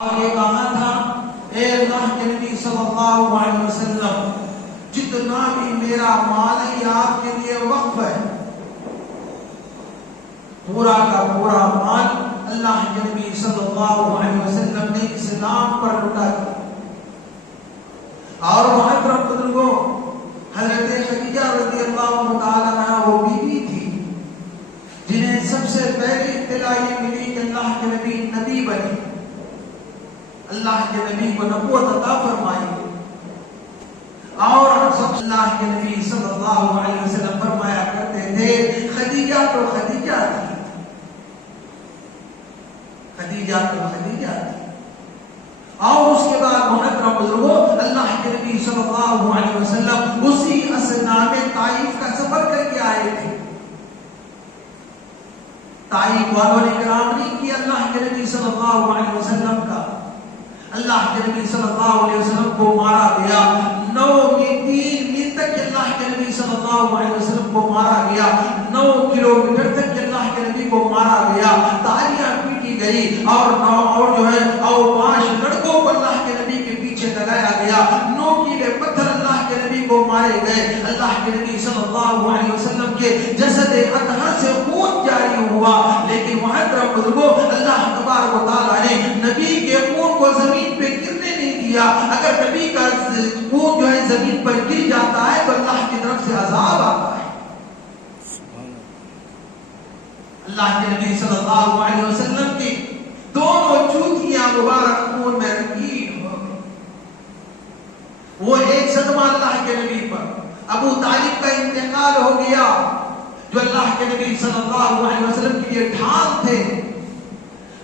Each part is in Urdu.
اور یہ کہا تھا اے اللہ کے نبی صلی اللہ علیہ وسلم جتنا بھی میرا مال ہے یہ آپ کے لیے وقف ہے. پورا کا پورا مال اللہ کے نبی صلی اللہ علیہ وسلم نے اسلام پر لٹا دیا. اور محترم بزرگوں حضرت خدیجہ رضی اللہ تعالیٰ عنہا وہ بیوی تھی جنہیں سب سے پہلے اطلاع یہ ملی کہ اللہ کے نبی نبی بنے, اللہ کے نبی کو نبوت عطا فرمائی. اور اللہ کے نبی صلی اللہ علیہ وسلم فرمایا کرتے تھے خدیجہ تو خدیجہ تھی, خدیجہ تو خدیجہ تھی. اور اس کے بعد محترم بزرگوں اللہ کے نبی صلی اللہ علیہ وسلم اسی اثناء میں طائف کا سفر کر کے آئے تھے. طائف والوں نے کرام نہیں کیا اللہ کے نبی صلی اللہ علیہ وسلم کا. اللہ کے نبی صلی اللہ علیہ وسلم کو مارا گیا. 9 میل تک اللہ کے نبی صلی اللہ علیہ وسلم کو مارا گیا. 9 کلومیٹر تک اللہ کے نبی کو مارا گیا. تالیاں پیٹی گئی اور جو ہے 5 لڑکوں کو اللہ کے نبی کے پیچھے لگایا گیا. 9 کیلے پتھر اللہ کے نبی کو مارے گئے. اللہ کے نبی صلی اللہ علیہ وسلم کے جسد اطہر سے خون جاری ہوا. لیکن محترم بزرگوں اللہ تبارک و تعالیٰ نے نبی کے خون کو زمین پہ گرنے نہیں دیا. اگر نبی کا خون جو ہے زمین پر گر جاتا ہے تو اللہ کی طرف سے عذاب آتا ہے. اللہ کے نبی صلی اللہ علیہ وسلم کی دونوں جوتیاں مبارک خون میں رنگین ہو گئی. وہ ایک صدمہ اللہ کے نبی پر ابو طالب کا انتقال ہو گیا جو اللہ کے نبی صلی اللہ علیہ وسلم کے لیے ڈھال تھے.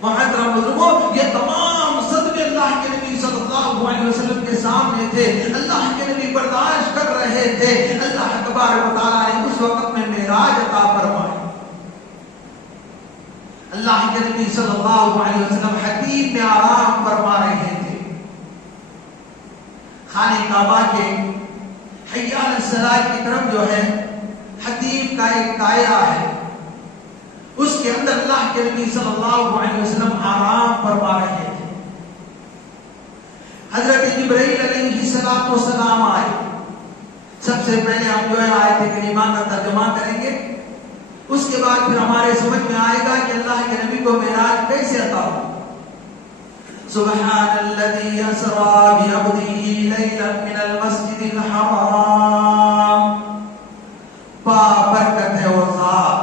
محترم بزرگوں یہ تمام صدمے اللہ کے نبی صلی اللہ علیہ وسلم کے سامنے تھے. اللہ کے نبی برداشت کر رہے تھے. اللہ تبارک و تعالیٰ نے اس وقت میں معراج عطا فرمائی. اللہ کے نبی صلی اللہ علیہ وسلم حتیم میں آرام فرما رہے تھے. خانہ کعبہ کے حی علی الصلاۃ کی طرف جو ہے حتیم کا ایک دائرہ ہے, اس کے اندر اللہ کے نبی صلی اللہ علیہ وسلم آرام فرما رہے تھے. حضرت جبرائیل علیہ السلام آئے. سب سے پہلے ہم جو ہے آیت کریمہ کا ترجمہ کریں گے, اس کے بعد پھر ہمارے سمجھ میں آئے گا کہ اللہ کے نبی کو معراج کیسے عطا ہوا. سبحان الذی اسری بعبدہ لیلا من المسجد الحرام. برکت ہے وہ ذات,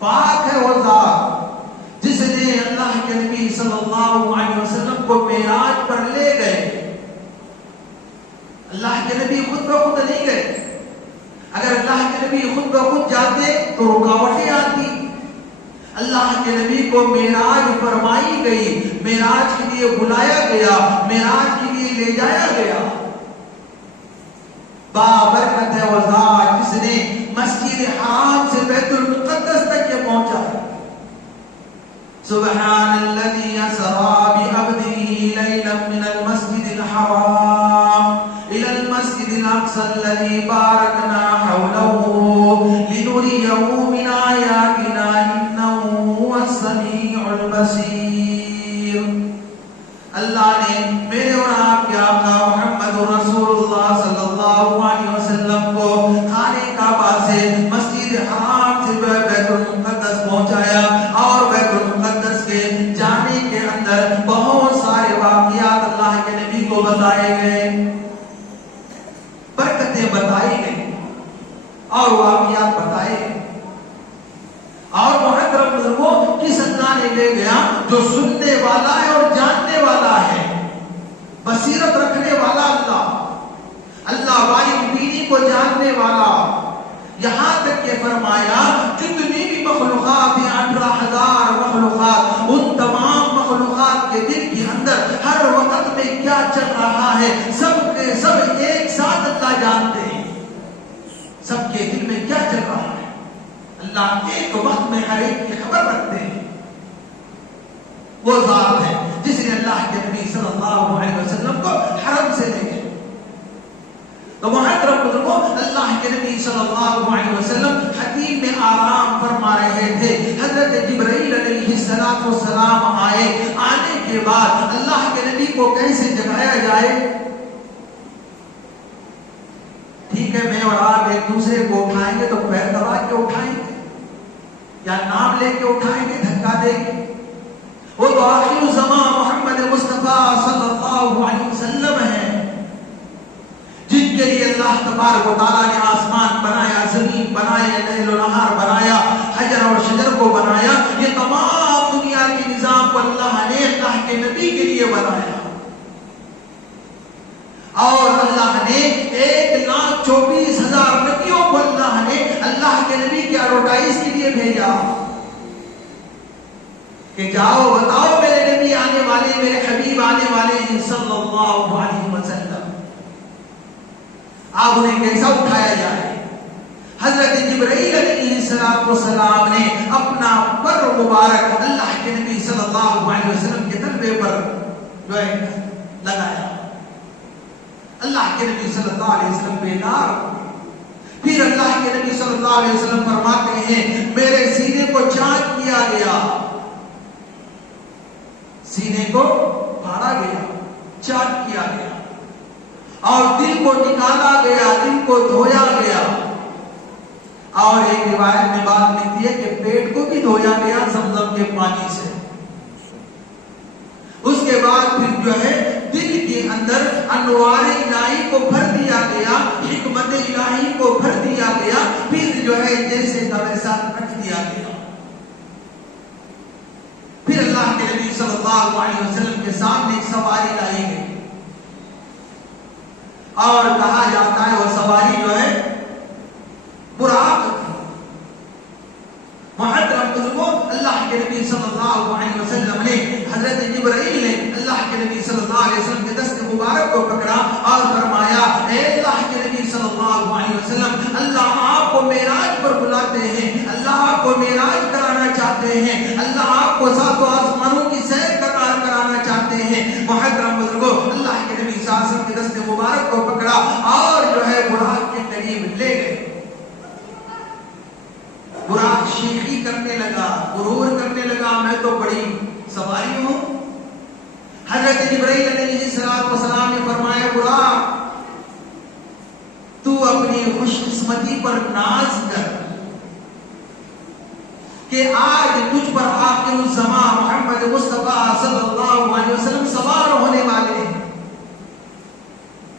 پاک ہے وہ ذات جس نے اللہ کے نبی صلی اللہ علیہ وسلم کو معراج پر لے گئے. اللہ کے نبی خود بخود نہیں گئے. اگر اللہ کے نبی خود بخود جاتے تو رکاوٹیں آتی. اللہ کے نبی کو معراج فرمائی گئی, معراج کے لیے بلایا گیا, معراج کے لیے لے جایا گیا. بابرکت ہے وہ ذات جس نے مسجد حرام سے بیت المقدس تک یہ پہنچا. سبحان الذی اسری بعبدہ لیلا من المسجد الحرام الى المسجد الاقصى الذي باركنا حوله لنريه من آياتنا انه هو السميع البصير. اللہ نے میرے اور آپ کے آقا محمد رسول اللہ صلی اللہ علیہ وسلم کو خانہ کعبہ سے مسجد حرام سے بیت المقدس پہنچایا. اور بیت المقدس کے جانے کے اندر بہت سارے واقعات اللہ کے نبی کو بتائے گئے, برکتیں بتائی گئی اور واقعات بتائے گئے. اور محترم بزرگوں کس اللہ نے لے گیا جو سننے والا ہے اور جاننے والا ہے, بصیرت رکھنے والا اللہ, اللہ واحد بینی کو جاننے والا. یہاں تک کہ فرمایا جتنی بھی مخلوقات ہیں 18,000 مخلوقات, ان تمام مخلوقات کے دل کے اندر ہر وقت میں کیا چل رہا ہے سب کے سب ایک ساتھ اللہ جانتے ہیں. سب کے دل میں کیا چل رہا ہے اللہ ایک وقت میں ہر ایک کی خبر رکھتے ہیں. وہ ذات ہے جس نے اللہ کے نبی صلی اللہ علیہ وسلم کو حرم سے لے گئے. تو محترم بزرگوں اللہ کے نبی صلی اللہ علیہ وسلم حتیم میں آرام فرما رہے تھے. حضرت جبرائیل علیہ السلام آئے. آنے کے بعد اللہ کے نبی کو کیسے جگایا جائے؟ ٹھیک ہے میں اور آپ ایک دوسرے کو اٹھائیں گے تو پیر دبا کے اٹھائیں گے یا نام لے کے اٹھائیں گے، دھکا دیں گے؟ وہ تو آخر الزمان محمد مصطفیٰ صلی اللہ علیہ وسلم ہیں، جن کے لیے اللہ تبارک و تعالیٰ نے آسمان بنایا، زمین بنایا، لیل و نہار بنایا، حجر اور شجر کو بنایا، یہ تمام دنیا کے نظام کو اللہ نے اللہ کے نبی کے لیے بنایا، اور اللہ نے 1,24,000 نبیوں کو اللہ نے اللہ کے نبی کی ایڈورٹائز کے لیے بھیجا کہ جاؤ بتاؤ میرے نبی آنے والے، میرے حبیب آنے والے ہیں صلی اللہ علیہ وسلم، آپ انہیں کیسا اٹھایا جائے؟ حضرت جبرائیل علیہ السلام نے اپنا پر مبارک اللہ کے نبی صلی اللہ علیہ وسلم کے تلوے پر جو ہے لگایا، اللہ کے نبی صلی اللہ علیہ وسلم بیدار، پھر اللہ کے نبی صلی اللہ علیہ وسلم فرماتے ہیں میرے سینے کو چاک کیا گیا، سینے کو پھاڑا گیا، چاک کیا گیا، اور دل کو نکالا گیا، دل کو دھویا گیا، اور ایک روایت میں بات لکھتی ہے کہ پیٹ کو بھی دھویا گیا زمزم کے پانی سے، اس کے بعد پھر جو ہے دل کے اندر انوار الہی کو بھر دیا گیا، حکمت الہی کو بھر دیا گیا، پھر جو ہے جیسے ویسا رکھ دیا گیا، پھر اللہ کے نبی صلی اللہ علیہ وسلم کے سامنے ایک سواری لائی گئی، اور کہا جاتا ہے وہ سواری جو ہے براق تھی۔ محترم بزرگوں، اللہ کے نبی صلی اللہ علیہ وسلم نے حضرت جبرائیل نے اللہ کے نبی صلی اللہ علیہ وسلم کے دست مبارک کو پکڑا اور فرمایا اے اللہ کے نبی صلی اللہ علیہ وسلم، اللہ آپ کو معراج پر بلاتے ہیں، اللہ آپ کو معراج کرانا چاہتے ہیں، اللہ آپ کو ساتوں آسمانوں کی سیر کرانا چاہتے ہیں۔ محترم بزرگوں، اللہ کے نبی صلی اللہ علیہ وسلم کے دست مبارک کو پکڑا اور جو ہے براق کے قریب لے گئے، براق شیخی کرنے لگا، غرور کرنے لگا، میں تو بڑی سواری ہوں۔ حضرت جبرائیل علیہ السلام نے فرمایا براق تو اپنی خوش قسمتی پر ناز کر کہ آج تجھ پر آخر الزمان محمد مصطفیٰ صلی اللہ علیہ وسلم سوار ہونے والے ہیں،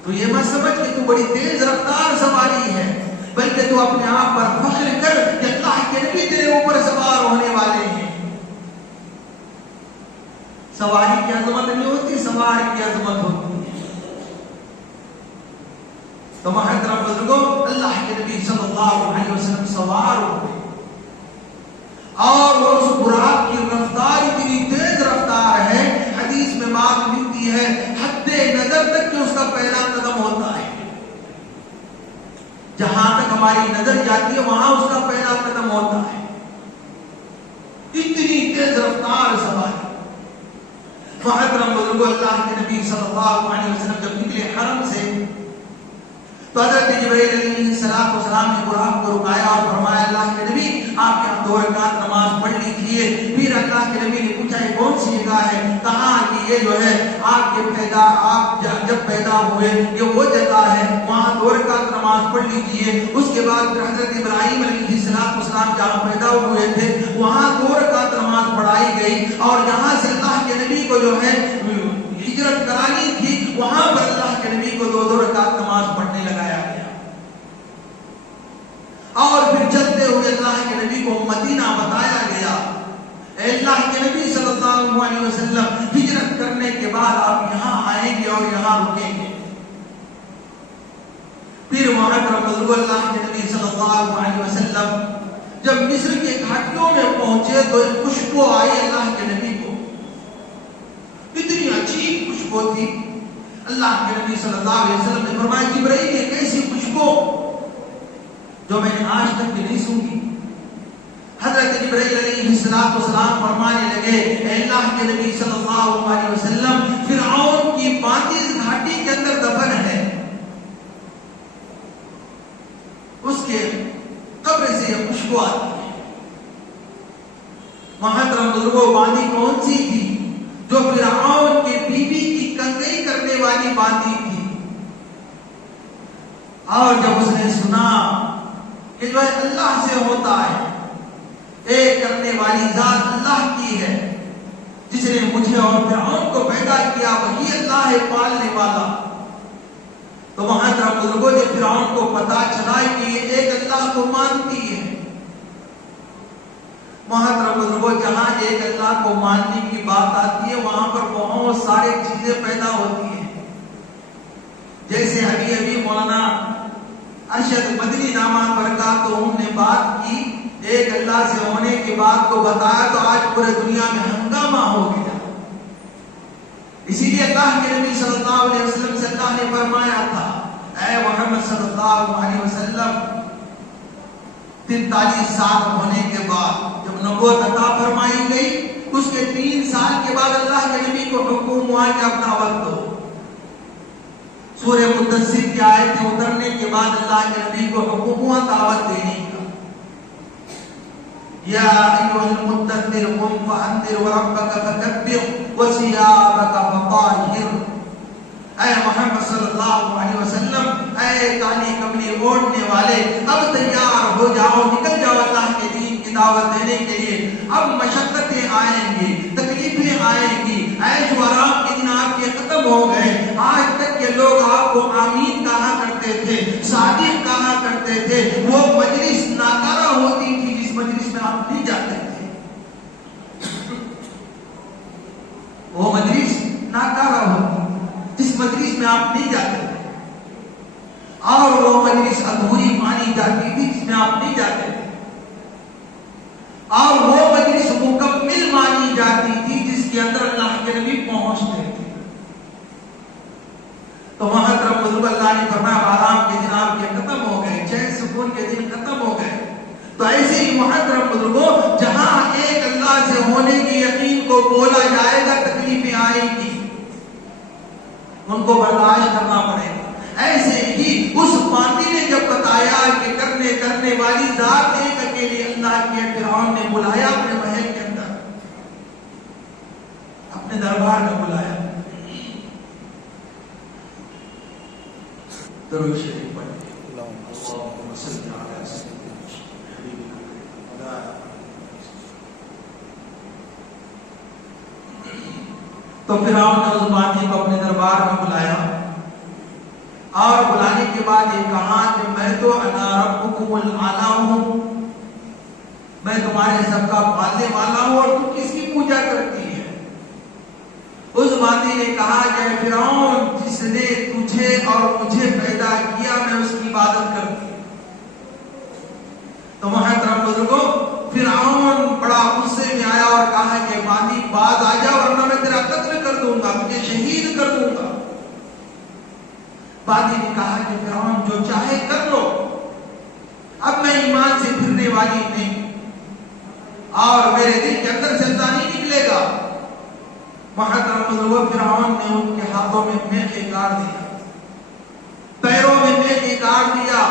تو یہ مت سمجھ کہ تو بڑی تیز رفتار سواری ہے، بلکہ تو اپنے آپ پر فخر کر کہ اللہ کے نبی تیرے اوپر سوار ہونے والے ہیں۔ سواری کی عظمت نہیں ہوتی، سوار کی عظمت ہوتی ہے۔ تو محترم بزرگوں، اللہ کے نبی صلی اللہ علیہ وسلم سوار ہوئے، اور وہ اس براق کی رفتار اتنی تیز رفتار ہے، حدیث میں بات ملتی ہے حد نظر تک کہ اس کا پہلا قدم ہوتا ہے، جہاں تک ہماری نظر جاتی ہے وہاں اس کا پہلا قدم ہوتا ہے، اتنی تیز رفتار سواری۔ محترم بزرگوں، اللہ کے نبی صلی اللہ علیہ وسلم جب نکلے حرم سے تو حضرت جبرائیل علیہ السلام نے براق کو رکایا اور فرمایا اللہ کے نبی آپ یہاں 2 رکعت نماز پڑھ لیجیے۔ پھر اللہ کے نبی نے پوچھا یہ کون سی جگہ ہے؟ کہا کہ یہ جو ہے آپ جب پیدا ہوئے یہ وہ جگہ ہے، وہاں 2 رکعت نماز پڑھ لیجیے۔ اس کے بعد پھر حضرت ابراہیم علیہ السلام جہاں پیدا ہوئے تھے وہاں 2 رکعت نماز پڑھائی گئی، اور یہاں سے اللہ کے نبی کو جو ہے ہجرت کرانی تھی وہاں پر اللہ کے نبی کو 2 رکعت نماز پڑھنے لگایا گیا، اور پھر چلتے ہوئے اللہ کے نبی کو مدینہ بتایا گیا، اے اللہ کے نبی صلی اللہ علیہ وسلم ہجرت کرنے کے بعد آپ یہاں آئیں گے اور یہاں رکیں گے۔ پھر محترم بزرگوں، اللہ کے نبی صلی اللہ علیہ وسلم جب مصر کے گھاٹیوں میں پہنچے تو ایک خوشبو آئی اللہ کے نبی کو، اتنی عجیب خوشبو تھی۔ اللہ کے نبی صلی اللہ علیہ وسلم نے فرمایا جبرائیل یہ کیسی خوشبو جو میں نے آج تک بھی نہیں سنی۔ حضرت جبرائیل علیہ السلام فرمانے لگے اے اللہ کے نبی صلی اللہ علیہ وسلم فرعون کی باندی اس گھاٹی کے اندر دفن ہے، اس کے قبر سے یہ خوشبو آتی ہے۔ محترم بزرگوں، باندی کون سی تھی؟ جو فرعون کی بیوی کی کنگھی کرنے والی باندھی تھی، اور جب اس نے سنا کہ جو ہے اللہ سے ہوتا ہے، ایک کرنے والی ذات اللہ کی ہے، جس نے مجھے اور فرعون کو پیدا کیا وہی اللہ ہے پالنے والا، تو وہاں طرف بزرگوں نے فرعون کو پتا چلا کہ یہ ایک اللہ کو مانتی ہے۔ وہاں طرف بزرگوں جہاں ایک اللہ کو ماننے کی بات آتی ہے وہاں پر بہت ساری چیزیں پیدا ہوتی ہیں، جیسے ابھی مولانا ارشد مدنی نامہ برکاتہم نے بات کی، ایک اللہ سے ہونے کی بات کو بتایا تو آج پورے دنیا میں ہنگامہ ہو گیا۔ اسی لیے اللہ کے نبی صلی اللہ علیہ وسلم سے اللہ نے فرمایا تھا، اے محمد صلی اللہ علیہ وسلم 43 سال ہونے کے بعد جب نبوت عطا فرمائی گئی، اس کے 3 سال کے بعد اللہ کے نبی کو حکم ہوا کہ اپنا وقت دو۔ سورہ مدثر کی آیتیں اترنے کے بعد اللہ کے نبی کو حکم ہوا دعوت دینے کا، یا ایھا المدثر قم فانذر وربک فکبر وثیابک فطہر۔ اے محمد صلی اللہ علیہ وسلم، اے کالی کملی اوڑھنے والے، اب تیار ہو جاؤ، نکل جاؤ اللہ کے دین کی دعوت دینے کے لیے۔ اب مشقتیں آئیں گی، تکلیفیں آئیں گی، عیش و آرام کے دن آپ کے ختم ہو گئے۔ آج تک کے لوگ آپ کو آمین کہا کرتے تھے، صادق کہا کرتے تھے، وہ مجلس ناکارہ ہوتی تھی جس مجلس میں آپ نہیں جاتے تھے، وہ مجلس ناکارہ ہوتی جس مجلس میں آپ نہیں جاتے تھے، اور وہ مجلس ادھوری مانی جاتی تھی جس میں آپ نہیں جاتے تھے، اور وہ مجلس مکمل مانی جاتی تھی جس کے اندر اللہ کے نبی پہنچتے تھے۔ تو وہاں طرف بزرگ اللہ نے فرمایا آرام کے دن آپ کے ختم ہو گئے، چین سکون کے دن ختم ہو گئے۔ تو ایسے ہی وہاں طرف بزرگوں جہاں ایک اللہ سے ہونے کی یقین کو بولا جائے گا تکلیفیں آئیں گی، ان کو برداشت کرنا پڑے گا۔ ایسے ہی اس باندی نے جب بتایا کہ کرنے والی ذات ایک اکیلی اللہ کی ہے، فرعون نے بلایا اپنے محل کے اندر، اپنے دربار میں بلایا۔ درود شریف پڑھیں، اللہم صلی علی سیدنا۔ تو فرعون نے اس باندی کو اپنے دربار میں بلایا، اور بلانے کے بعد یہ کہا کہ میں تو انا ربکم الاعلی ہوں، میں تمہارے سب کا پالنے والا ہوں، اور تم کس کی پوجا کرتی ہے؟ اس باندی نے کہا کہ فرعون جس نے تجھے اور مجھے پیدا کیا میں اس کی عبادت کرتی ہوں۔ تو محترم بزرگوں فرعون بڑا غصے میں آیا اور کہا کہ باندی باز آ جا ورنہ میں تیرا قتل کر دوں گا، تجھے شہید کر دوں گا۔ باندی نے کہا کہ فرعون جو چاہے کر لو، اب میں ایمان سے پھرنے والی نہیں، اور میرے دل کے اندر سے نہیں نکلے گا۔ محترم بزرگوں فرعون نے ان کے ہاتھوں میں میخیں گاڑ دیا، پیروں میں میخیں گاڑ دیا۔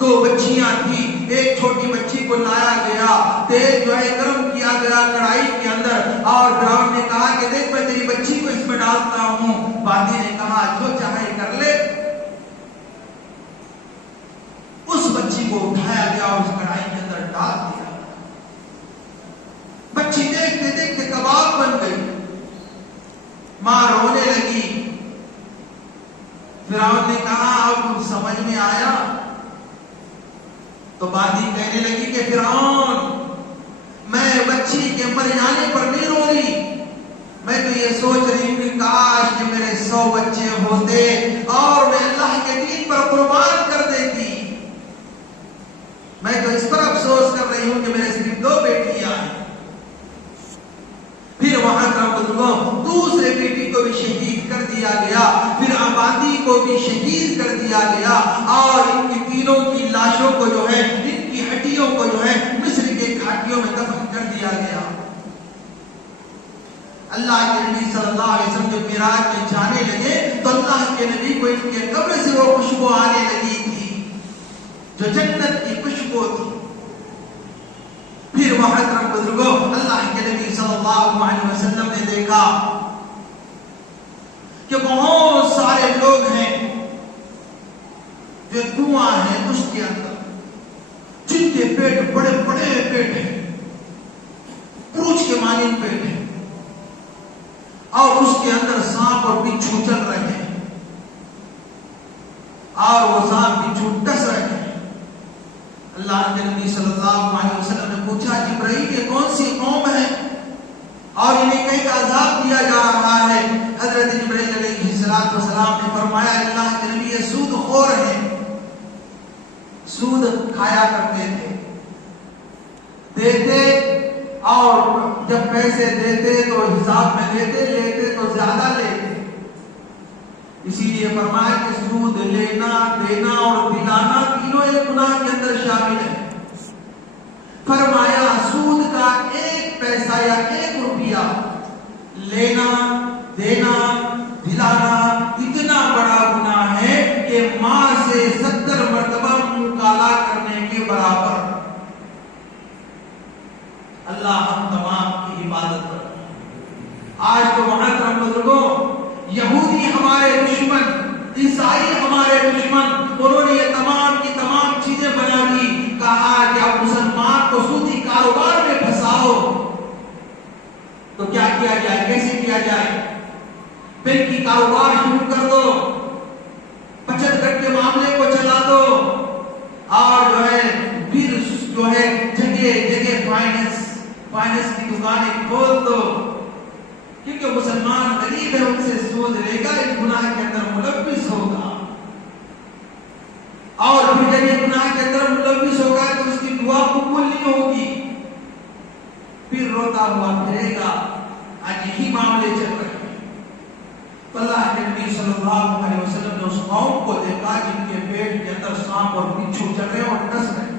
2 بچیاں تھی، ایک چھوٹی بچی کو لایا گیا، تیل جو ہے گرم کیا گیا کڑھائی کے اندر، اور فرعون نے کہا کہ دیکھ میں تیری بچی کو اس میں ڈالتا ہوں۔ باندی نے کہا جو چاہے کر لے۔ اس بچی کو اٹھایا گیا اور اس کڑھائی کے اندر ڈال دیا۔ بچی دیکھتے دیکھتے کباب بن گئی، ماں رونے لگی۔ فرعون نے کہا اب سمجھ میں آیا؟ تو باندی کہنے لگی کہ فرعون میں بچی کے مر جانے پر نہیں رو رہی، میں تو یہ سوچ رہی ہوں کہ کاش کہ میرے 100 بچے ہوتے اور میں اللہ کے دین پر قربان کر دیتی۔ میں تو اس پر افسوس کر رہی ہوں کہ میرے صرف 2 بیٹیاں ہیں۔ پھر وہاں طرف بزرگوں دوسرے بیٹی کو بھی شہید کر دیا گیا، پھر آبادی کو بھی شہید کر دیا گیا، اور ان کی تینوں کی لاشوں کو جو ہے، ان کی ہڈیوں کو جو ہے مصر کے گھاٹیوں میں دفن کر دیا گیا۔ اللہ کے نبی صلی اللہ علیہ وسلم جب معراج میں جانے لگے تو اللہ کے نبی کو ان کے قبر سے وہ خوشبو آنے لگی تھی جو جنت کی خوشبو تھی۔ پھر وہاں طرف بزرگوں اللہ کے نبی صلی اللہ علیہ وسلم نے دیکھا کہ بہت سارے لوگ ہیں جو دھواں ہے اس کے اندر، جن کے پیٹ بڑے بڑے پیٹ ہیں، پروچ کے مانند پیٹ ہیں، اور اس کے اندر سانپ اور بچھو چل رہے ہیں، اور وہ سانپ بچھو ڈس رہے ہیں۔ اللہ کے نبی صلی اللہ علیہ وسلم نے پوچھا، جبرائیل یہ کون سی قوم ہے اور انہیں کئی عذاب دیا جا رہا ہے؟ حضرت جبرائیل علیہ السلام نے فرمایا، اللہ کے نبی یہ سود خور ہیں، سود کھایا کرتے تھے، دیتے اور جب پیسے دیتے تو حساب میں لیتے، لیتے تو زیادہ لیتے، اسی لیے فرمایا کہ سود لینا، دینا اور دلانا تینوں ایک گناہ کے اندر شامل ہے۔ فرمایا سود کا ایک پیسہ یا ایک روپیہ لینا، دینا، دلانا اتنا بڑا گناہ ہے کہ ماں سے 70 مرتبہ منہ کالا کرنے کے برابر۔ اللہ ہم تمام کی حفاظت کرے۔ آج تو محترم بزرگوں، یہودی ہمارے دشمن، عیسائی ہمارے دشمن، انہوں نے یہ تمام کی تمام چیزیں بنا دی، کہا کہ اب مسلمان کو سودی کاروبار میں پھنساؤ تو کیا کیا جائے، کیسے کیا جائے؟ بینک کی کاروبار شروع کر دو، بچت گھر کے معاملے کو چلا دو، اور جو ہے پھر جو ہے جگہ جگہ فائنانس کی دکانیں کھول دو، کیونکہ مسلمان غریب ہے، ان سے سود لے گا، اس گناہ کے اندر ملوث ہوگا، اور پھر جب یہ گناہ کے اندر ملوث ہوگا تو اس کی دعا قبول نہیں ہوگی، پھر روتا ہوا پھرے گا۔ آج یہی معاملے چل رہے ہیں۔ تو اللہ کے نبی صلی اللہ علیہ وسلم نے اس قوم کو دیکھا جن کے پیٹ کے اندر سانپ اور بچھو چل رہے اور ڈس رہے۔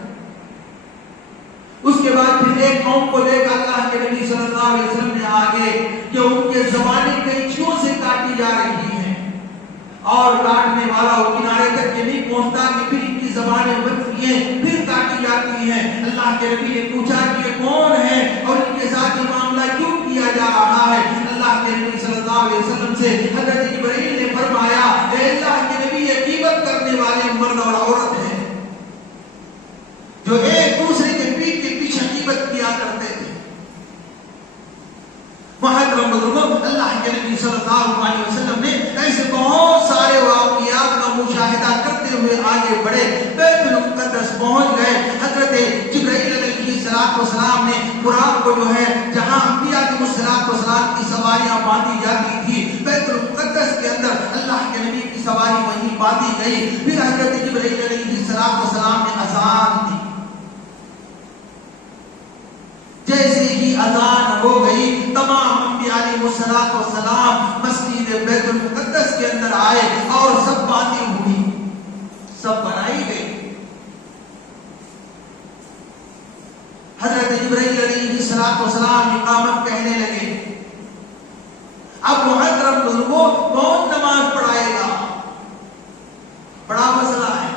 اس کے بعد پھر ایک قوم کو دیکھا اللہ کے نبی صلی اللہ علیہ وسلم نے آگے کہ ان کے زبانیں کینچیوں سے کاٹی جا رہی ہیں، اور کاٹنے والا وہ کنارے تک یہ نہیں پہنچتا کہ پھر ان کی زبانیں بچتی ہیں، پھر کاٹی جاتی ہیں۔ اللہ کے نبی نے پوچھا کہ یہ کون ہے اور ان کے ساتھ یہ معاملہ کیوں کیا جا رہا ہے؟ اللہ کے نبی صلی اللہ علیہ وسلم سے حضرت جبرائیل نے فرمایا، اے اللہ کے نبی یہ غیبت کرنے والے مرد اور عورت ہیں جو ایک دوسرے کے پیٹ کے پیچھے غیبت کیا کرتے تھے۔ محترم بزرگوں، اللہ کے نبی صلی اللہ علیہ وسلم نے ایسے بہت سارے واقعات کا مشاہدہ کرتے ہوئے آگے بڑھے، بیت المقدس پہنچ گئے۔ حضرت جبرائیل علیہ السلام نے قرآن کو جو ہے جہاں انبیاء علیہ السلام کی سواریاں باندھی جاتی تھی، بیت المقدس کے اندر اللہ کے نبی کی سواری وہیں باندھی گئی۔ پھر حضرت جبرائیل علیہ السلام نے اذان دی، جیسے ہی اذان ہو گئی تمام انبیاء علیہ السلام مسجد بیت المقدس کے اندر آئے اور سب باتیں ہوئی، سب بنائی گئی۔ حضرت جبرائیل علیہ السلام اقامت کہنے لگے۔ اب محترم بزرگوں، کون نماز پڑھائے گا؟ بڑا مسئلہ ہے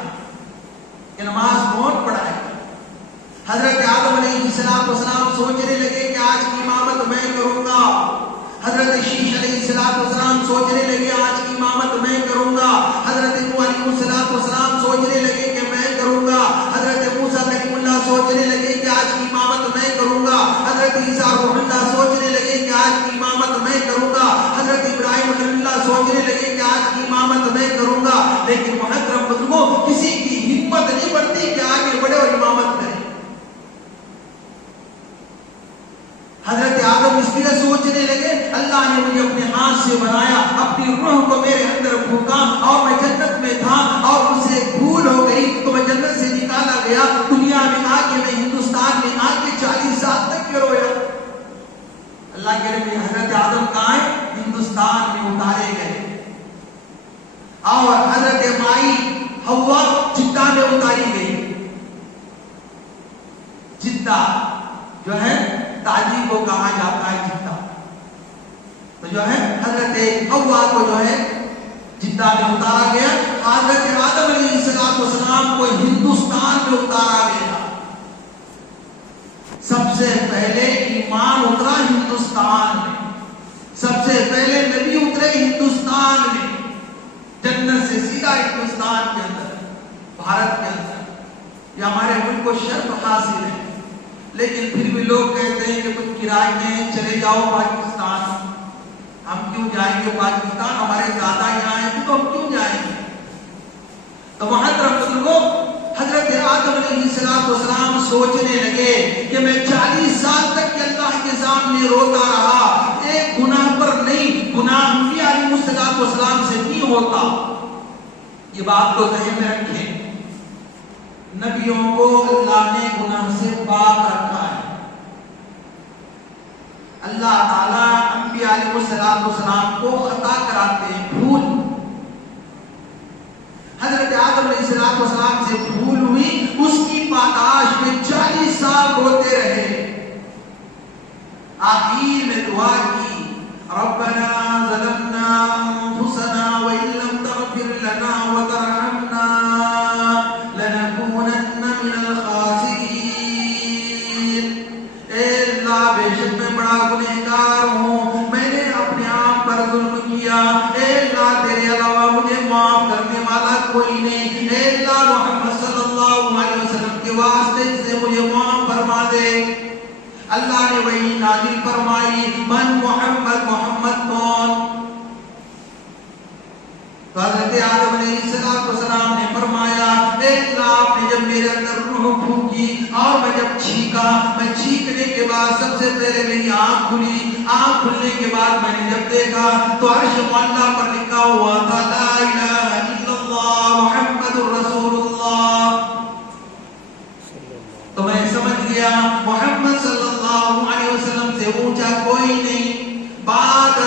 کہ نماز کون پڑھائے گا۔ حضرت آدم علیہ السلام سوچنے لگے کہ آج کی امامت میں کروں گا۔ حضرت شیش علیہ السلام سوچنے لگے آج کی امامت میں کروں گا۔ حضرت نوح علیہ السلام سوچنے لگے کہ میں کروں گا۔ حضرت موسیٰ کلیم اللہ سوچنے لگے کہ آج کی امامت میں کروں گا۔ حضرت عیسیٰ روح اللہ سوچنے لگے کہ آج کی امامت میں کروں گا۔ حضرت ابراہیم خلیل اللہ سوچنے لگے کہ آج کی امامت میں کروں گا۔ لیکن محترم بزرگوں، کسی کی ہمت نہیں بڑھتی کہ آگے بڑھے اور امامت کرے۔ حضرت آدم اس طرح سوچنے لگے، اللہ نے مجھے اپنے ہاتھ سے بنایا، اپنی روح کو میرے اندر پھونکا اور میں جنت میں تھا اور مجھ سے بھول ہو گئی تو میں جنت سے نکالا گیا، دنیا میں آ کے میں ہندوستان میں آ کے 40 سال تک کے رویا۔ اللہ کے نبی حضرت آدم کہاں ہے؟ ہندوستان میں اتارے گئے، اور حضرت مائی حوا جدہ میں اتاری گئی۔ جدہ جو ہے تاجی کو کہا جاتا ہے جدہ، تو جو ہے حضرت حوا کو جو ہے جدہ میں اتارا گیا، حضرت آدم علیہ السلام کو ہندوستان میں اتارا گیا۔ سب سے پہلے ایمان اترا ہندوستان میں، سب سے پہلے نبی اترے ہندوستان بھارت کے اندر یا ہمارے ملک کو شرف حاصل ہے، لیکن پھر بھی لوگ کہتے ہیں کہ تم کرائے میں چلے جاؤ پاکستان. ہم کیوں جائیں گے پاکستان؟ ہمارے دادا یہاں ہیں تو ہم کیوں جائیں گے؟ تو وہاں بزرگوں حضرت آدم علیہ السلام سوچنے لگے کہ میں 40 سال تک کہ اللہ کے سامنے روتا رہا، ایک گناہ پر نہیں، گناہ انبیاء علیہ السلام سے نہیں ہوتا. یہ بات کو ذہن میں رکھیں، نبیوں کو اللہ نے گناہ سے پاک رکھا ہے. اللہ تعالیٰ انبیاء علیہ السلام کو خطا کراتے ہیں، بھول. حضرت آدم علیہ السلام سے بھول ہوئی، اس کی پاداش میں 40 سال روتے رہے. آخر میں دعا کی، ربنا ظلمنا انفسنا وان لم تغفر لنا وترحمنا لنكونن من الخاسرین. اے اللہ، بے شک میں بڑا گنہگار ہوں، میں نے اپنے آپ پر ظلم کیا. اے اللہ، تیرے علاوہ مجھے معاف کرنے والا کوئی نہیں. اے اللہ، محمد صلی اللہ علیہ وسلم کے واسطے سے مجھے معاف فرما دے. اللہ نے وہی نازل فرمائی، من محمد، محمد کون؟ تو حضرت آدم علیہ السلام نے فرمایا، اے اللہ، آپ نے جب میرے اندر روح پھونکی اور میں جب چھینکا، میں چھینکنے کے بعد سب سے پہلے میری آنکھ کھلی. آنکھ کھلنے کے بعد میں نے جب دیکھا تو عرش معلیٰ پر لکھا ہوا تھا لا الہ الا اللہ محمد رسول اللہ. تو میں سمجھ گیا محمد صلی اللہ علیہ وسلم سے اونچا کوئی نہیں. بعد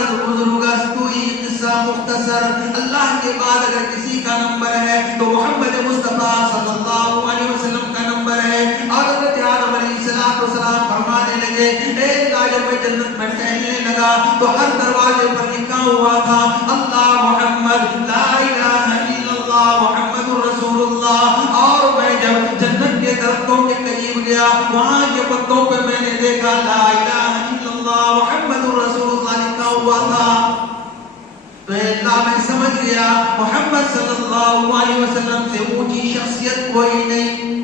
قصہ مختصر، اللہ کے بعد اگر کسی کا نمبر ہے تو محمد مصطفیٰ صلی اللہ علیہ وسلم کا نمبر ہے. اور حضرت آدم علیہ السلام فرمانے لگے، اے اللہ، جب میں جنت میں ٹہلنے لگا تو ہر دروازے پر لکھا ہوا تھا اللہ محمد، لا الہ الا اللہ محمد رسول اللہ. اور میں جب جنت کے درختوں کے قریب گیا، وہاں کے پتوں پہ میں نے دیکھا لا الہ الا اللہ محمد رسول اللہ لکھا ہوا تھا. تو اے اللہ، میں سمجھ گیا محمد صلی اللہ علیہ وسلم سے اونچی شخصیت کوئی نہیں.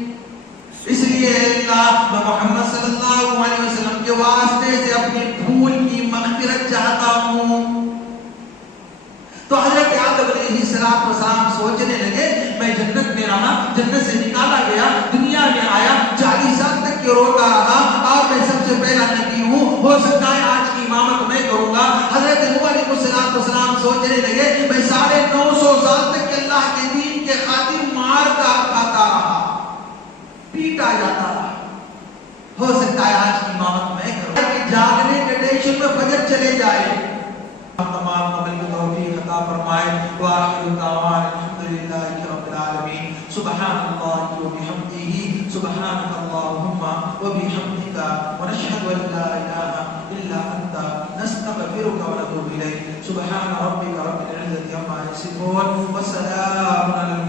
اس لیے اے اللہ، میں محمد صلی اللہ علیہ وسلم کے واسطے سے اپنی بھول کی مغفرت چاہتا ہوں. تو حضرت آدم علیہ السلام سوچنے لگے، میں جنت میں رہا، جنت سے نکالا گیا، دنیا میں آیا، 40 سال تک یہ روتا رہا، اور میں سب سے پہلا نبی ہوں، ہو سکتا ہے آج کی امامت میں کروں گا. حضرت نوح علیہ السلام سوچنے لگے، میں 950 سال تک اللہ کے دین کے خاطر مار کا کھاتا رہا، پیٹا جاتا رہا، ہو سکتا ہے آج کی امامت میں کروں. جاگنے کے ٹینشن میں فجر چلے جائے. تمام قبل کی توفیق عطا فرمائے. وآخر دعوانا الحمدللہ رب العالمین. سبحان اللہ و بحمدہ، سبحانک اللہم و بحمدک، ونشہد ان لا الہ الا انت، نستغفرک و نتوب الیک. سبحان ربک رب العزة عما یصفون، وسلام علی